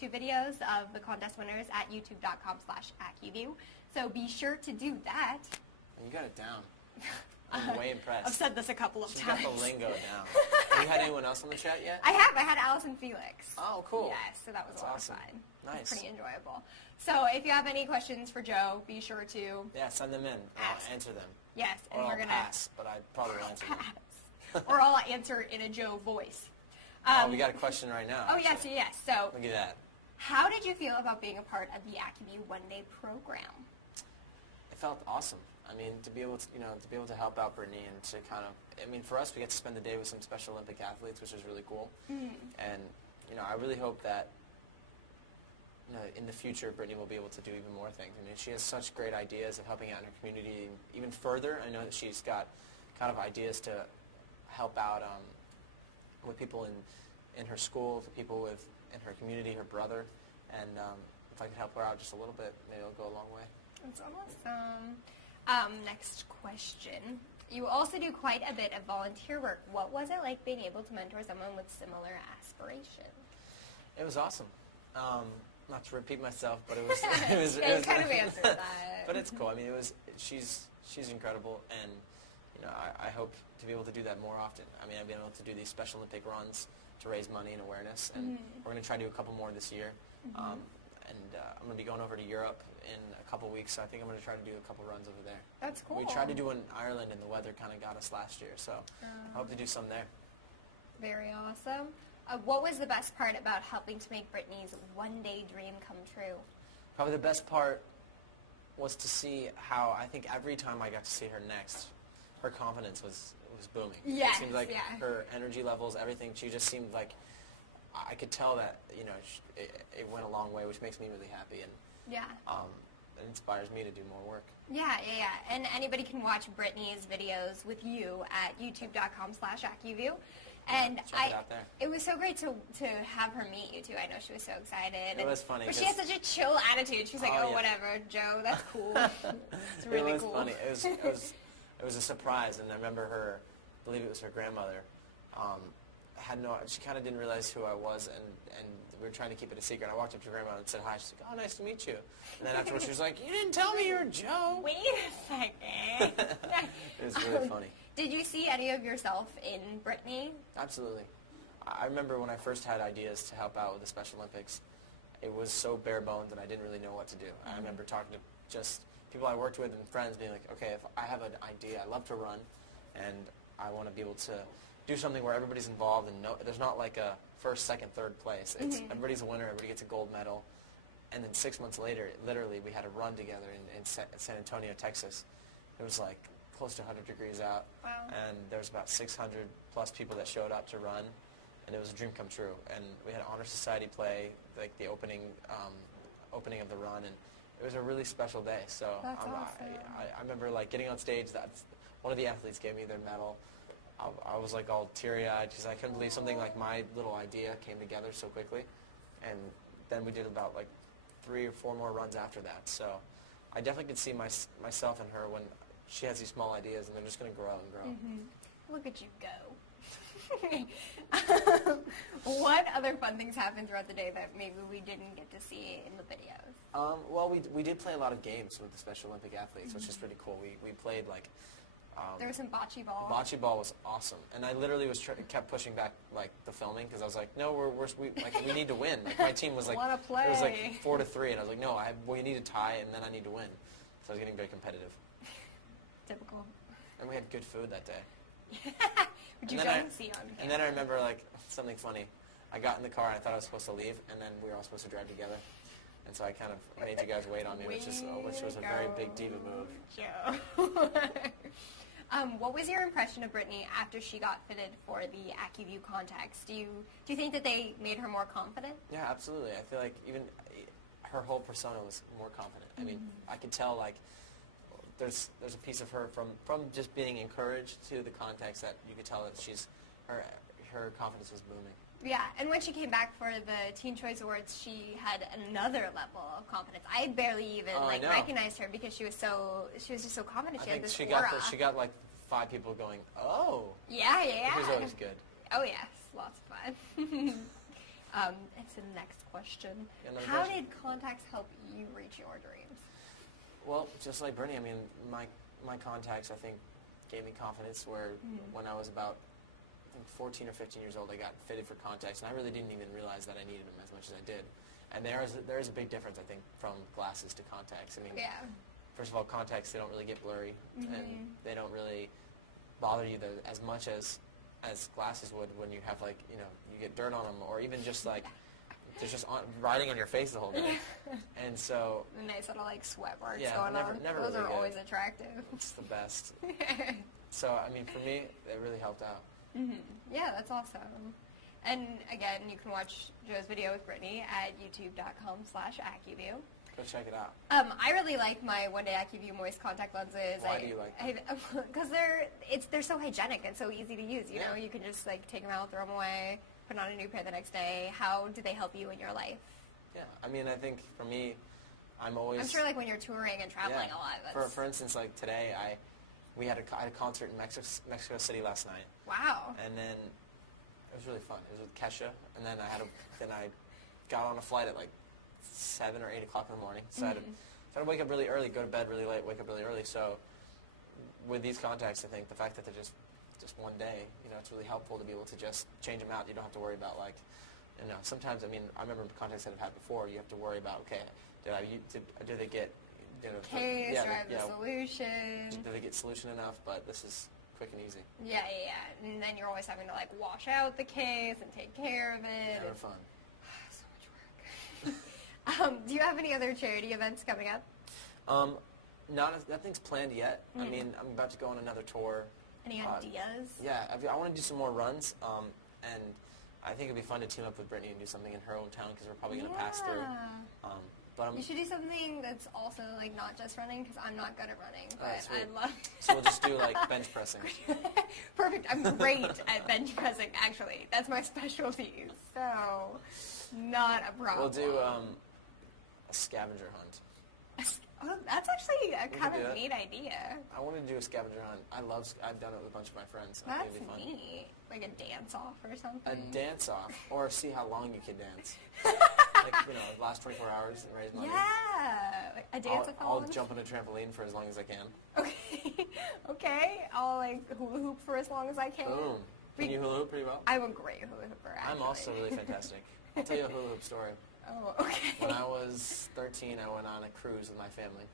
YouTube videos of the contest winners at youtube.com/Acuvue. So be sure to do that. You got it down. I'm way impressed. I've said this a couple of times. She's got the lingo down. Have you had anyone else on the chat yet? I have. I had Allison Felix. Oh, cool. Yes, so that was a lot awesome. of fun. Nice. Pretty enjoyable. So if you have any questions for Joe, be sure to... Yeah, send them in. I'll answer them. Yes, and or we're going to... pass, but I probably will answer them. Or I'll answer in a Joe voice. We got a question right now. Oh, actually. yes. So look at that. How did you feel about being a part of the Acuvue one-day program? It felt awesome. I mean, to be able to help out Brittany and to kind of, I mean, for us, we get to spend the day with some Special Olympic athletes, which is really cool. Mm-hmm. And, I really hope that, in the future, Brittany will be able to do even more things. I mean, she has such great ideas of helping out in her community. Even further, I know that she's got kind of ideas to help out with people in her school, to people in her community, her brother. And if I could help her out just a little bit, maybe it'll go a long way. That's awesome. Next question. You also do quite a bit of volunteer work. What was it like being able to mentor someone with similar aspirations? It was awesome. Not to repeat myself, but it was. it was kind of answered that. But it's cool. I mean, she's incredible, and I hope to be able to do that more often. I mean, I've been able to do these Special Olympic runs to raise money and awareness, and we're going to try to do a couple more this year. I'm going to be going over to Europe in a couple weeks, so I think I'm going to try to do a couple runs over there. That's cool. We tried to do one in Ireland, and the weather kind of got us last year, so I hope to do some there. Very awesome. What was the best part about helping to make Brittany's one-day dream come true? Probably the best part was to see how, I think every time I got to see her next, her confidence was booming. Yes, it seemed like her energy levels, everything, she just seemed like, I could tell that, it went a long way, which makes me really happy, and it inspires me to do more work. Yeah. And anybody can watch Brittany's videos with you at youtube.com/Acuvue. And check it out there. It was so great to have her meet you too. I know she was so excited. It was funny. But she had such a chill attitude. She's like, whatever, Joe, that's cool. It's really cool. It was funny. It was a surprise, and I remember her, I believe it was her grandmother, she kind of didn't realize who I was, and we were trying to keep it a secret. I walked up to her grandma and said hi. She's like, oh, nice to meet you. And then afterwards she was like, you didn't tell me you're Joe. Wait a second. It was really funny. Did you see any of yourself in Brittany? Absolutely. I remember when I first had ideas to help out with the Special Olympics, it was so bare bones and I didn't really know what to do. I remember talking to just people I worked with and friends being like, okay, if I have an idea, I love to run, and I want to be able to do something where everybody's involved and there's not like a first, second, third place. It's everybody's a winner, everybody gets a gold medal. And then 6 months later, literally, we had a run together in San Antonio, Texas. It was like close to 100 degrees out. Wow. And there was about 600 plus people that showed up to run, and it was a dream come true. And we had Honor Society play, like the opening of the run, and it was a really special day. So That's awesome. I remember like getting on stage. One of the athletes gave me their medal. I was like all teary-eyed because I couldn't believe something like my little idea came together so quickly. And then we did about like 3 or 4 more runs after that. So I definitely could see myself and her when she has these small ideas and they're just going to grow and grow. Look at you go. What other fun things happened throughout the day that maybe we didn't get to see in the videos? Well, we did play a lot of games with the Special Olympic athletes, which is pretty cool. We played like... there was some bocce ball. Bocce ball was awesome, and I literally kept pushing back like the filming because I was like, no, we need to win. Like my team was like, Wanna play. It was like 4-3, and I was like, no, we need to tie, and then I need to win. So I was getting very competitive. Typical. And we had good food that day. Which you don't see on camera. And then I remember like something funny. I got in the car and I thought I was supposed to leave, and then we were all supposed to drive together. And so I kind of made you guys wait on me, which was a very big diva move. Joe. What was your impression of Brittany after she got fitted for the Acuvue contacts? Do you think that they made her more confident? Yeah, absolutely. I feel like even her whole persona was more confident. I mean, I could tell like there's a piece of her from just being encouraged to the contacts that you could tell that her confidence was booming. Yeah, and when she came back for the Teen Choice Awards, she had another level of confidence. I barely even recognized her because she was just so confident. She had this aura. She got like 5 people going, oh. Yeah. Which was always good. Oh yes, lots of fun. It's the next question. Yeah, another How question. did contacts help you reach your dreams? Well, just like Brittany, I mean, my contacts, I think, gave me confidence where when I was about, I think, 14 or 15 years old, I got fitted for contacts, and I really didn't even realize that I needed them as much as I did. And there is a big difference, I think, from glasses to contacts. I mean, Yeah. first of all, contacts, they don't really get blurry, and they don't really bother you as much as glasses would when you have, like, you know, you get dirt on them, or even just, like, there's just riding on your face the whole day. And so... The nice little, like, sweat marks Yeah, going never on. really Those are good. always attractive. It's the best. So, I mean, for me, it really helped out. Yeah, that's awesome. And again, you can watch Joe's video with Brittany at youtube.com/Acuvue. Go check it out. I really like my One Day Acuvue moist contact lenses. Why do you like them? Because they're so hygienic and so easy to use. You know, you can just like take them out, throw them away, put on a new pair the next day. How do they help you in your life? Yeah, I mean, I think for me, I'm always... I'm sure like when you're touring and traveling a lot. That's... For instance, like today, I had a concert in Mexico City last night. Wow. And then it was really fun. It was with Kesha, and then I got on a flight at like 7 or 8 o'clock in the morning. So I had to wake up really early, go to bed really late, wake up really early. So with these contacts, I think the fact that they're just one day, you know, it's really helpful to be able to just change them out. You don't have to worry about, like, you know, sometimes, I mean, I remember contacts that I've had before, you have to worry about, okay, do they get, you know, Case, do I have the solution? Do they get solution enough? But this is quick and easy. Yeah. And then you're always having to, like, wash out the case and take care of it. Never fun. So much work. Do you have any other charity events coming up? Nothing's planned yet. I mean, I'm about to go on another tour. Any ideas? Yeah, I want to do some more runs, and I think it'd be fun to team up with Brittany and do something in her hometown because we're probably going to pass through. But you should do something that's also like not just running because I'm not good at running, but I love. So we'll just do like bench pressing. Perfect. I'm great at bench pressing. Actually, that's my specialty. So, not a problem. We'll do a scavenger hunt. Oh, that's actually a kind of that. neat idea. I want to do a scavenger hunt. I've done it with a bunch of my friends. I think That's it'd be fun. neat. Like a dance-off or something. A dance-off, or see how long you can dance. Like, you know, last 24 hours and raise money. Yeah, like a dance-off. I'll jump on a trampoline for as long as I can. Okay. Okay. I'll like hula hoop for as long as I can. Boom. Can you hula hoop pretty well? I'm a great hula hooper, actually. I'm also really fantastic. I'll tell you a hula hoop story. Oh, okay. When I was 13, I went on a cruise with my family.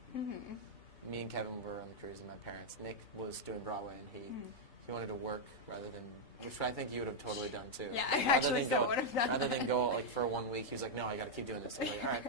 Me and Kevin were on the cruise with my parents. Nick was doing Broadway, and he wanted to work rather than, which I think you would have totally done too. Yeah, I actually so would have done Rather that. than go like for 1 week, he was like, no, I got to keep doing this. I'm like, all right.